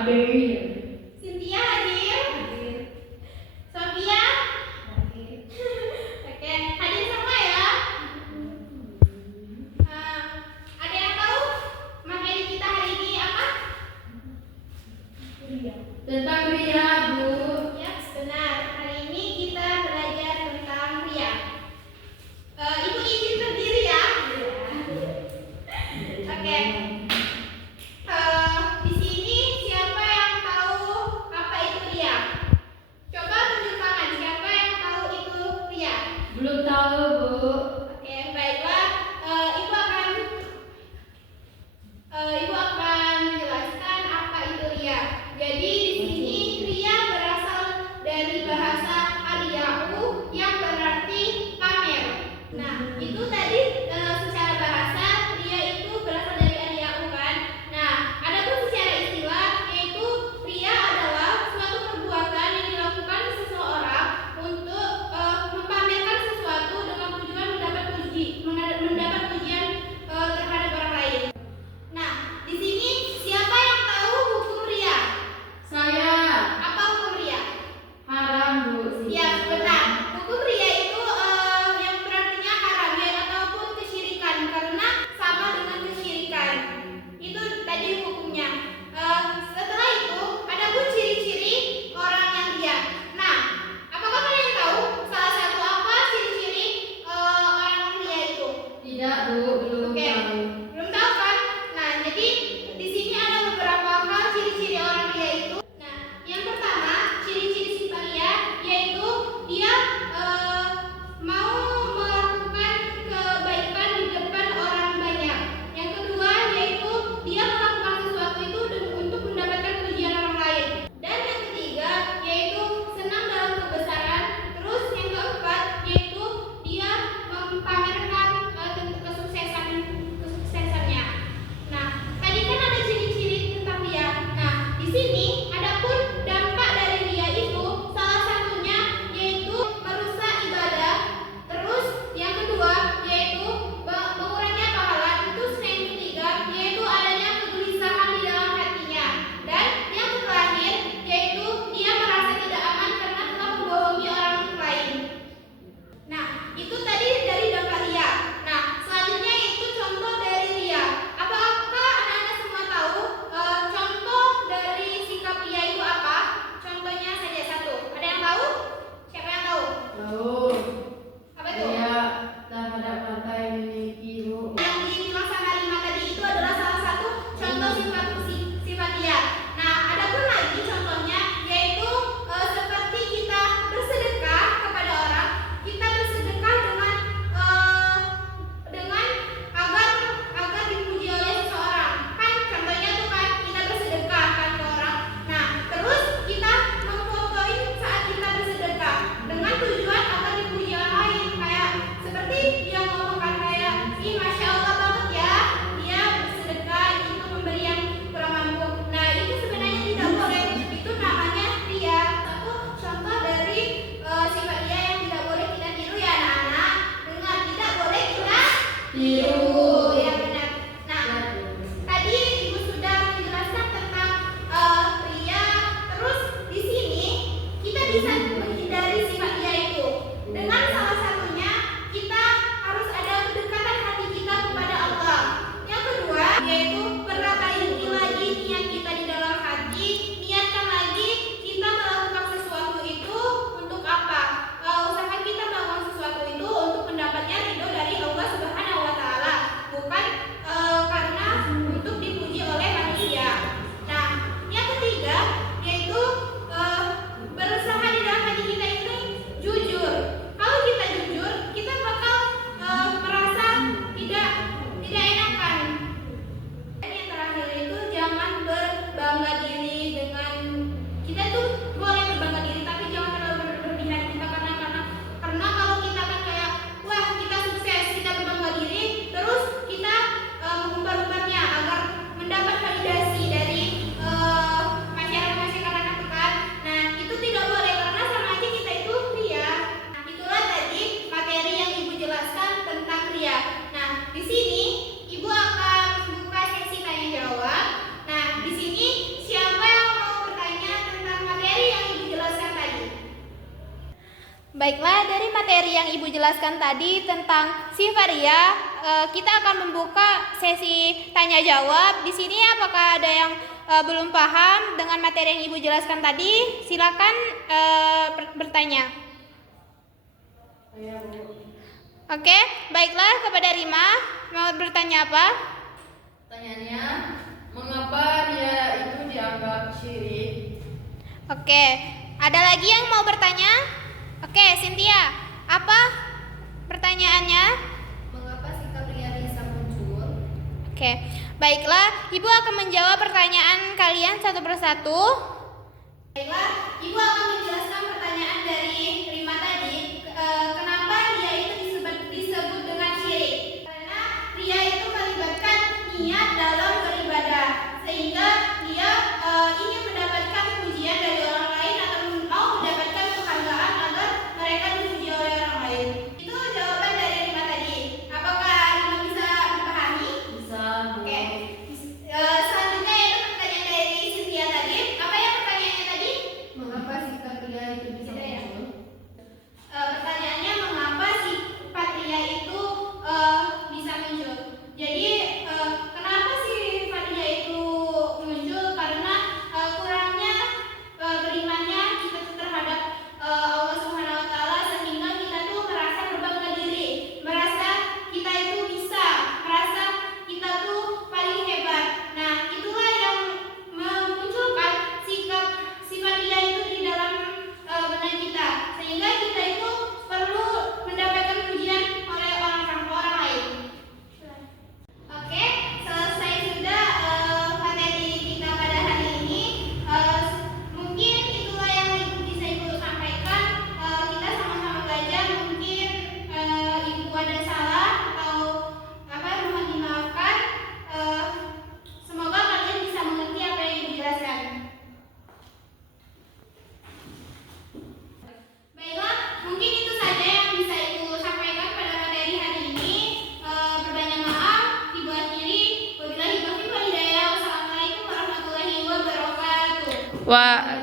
Cynthia hadir. Sophia. Oke, hadir semua ya. Ada yang tahu materi kita hari ini apa? Tentang ria, Bu. Ya, benar. Hari ini kita belajar tentang ria. Ibu izin berdiri ya. Oke. Di sini siapa yang tahu apa itu ria? Coba tunjuk tangan siapa yang tahu itu ria. Belum tahu, Bu. Oke, baiklah. Ibu akan menjelaskan apa itu ria. Jadi di sini ria berasal dari bahasa Aryahu yang berarti pamer. Nah, itu tadi secara bahasa ria itu berasal dari Aryahu kan. Nah, adapun secara istilah yaitu ria adalah suatu perbuatan yang dilakukan seseorang untuk mempamerkan sesuatu dengan tujuan mendapat pujian terhadap orang lain. Nah, di sini siapa yang tahu hukum ria? Baiklah, dari materi yang Ibu jelaskan tadi tentang sifat ria, kita akan membuka sesi tanya jawab. Di sini apakah ada yang belum paham dengan materi yang Ibu jelaskan tadi? Silakan bertanya. Oke, baiklah, kepada Rima, mau bertanya apa? Pertanyaannya, mengapa dia itu dianggap syirik? Oke, ada lagi yang mau bertanya? Oke, Cynthia, apa pertanyaannya? Mengapa sikap ria bisa muncul? Oke, baiklah, Ibu akan menjawab pertanyaan kalian satu persatu. Baiklah, Ibu akan menjelaskan pertanyaan dari Rima tadi. Kenapa ria itu disebut dengan syirik? Karena ria itu melibatkan niat dalam beribadah, sehingga dia ingin mendapatkan pujian dari orang lain atau mau mendapatkan penghargaan agar mereka dipuji oleh orang lain. Itu jawaban dari Rima tadi. Apakah Rima bisa dipahami? Bisa. Oke. Selanjutnya yaitu pertanyaan dari Cynthia tadi. Apa ya pertanyaannya tadi? Mengapa sikap ria itu bisa muncul? Pertanyaannya mengapa sifat ria itu bisa muncul. Jadi kenapa sifat ria itu muncul? Karena kurangnya berimannya kita terhadap Allah Subhanahu Wa Taala, sehingga kita tuh merasa berbangga diri, merasa kita itu bisa, merasa kita tuh paling hebat. Nah, itulah yang memunculkan sifat ria itu di dalam benak kita, sehingga kita itu perlu mendapatkan pujian oleh orang lain. Oke, selesai sudah materi kita pada hari ini. Mungkin itulah yang bisa Ibu sampaikan. Kita sama-sama belajar. Mungkin Ibu ada salah atau mohon dimaafkan. Semoga kalian bisa mengerti apa yang Ibu jelaskan. Baiklah, mungkin itu saja yang bisa Ibu sampaikan pada materi hari ini. Berbanyak maaf, Ibu akhiri. Wabillahi taufiq wal hidayah. Wassalamualaikum warahmatullahi wabarakatuh.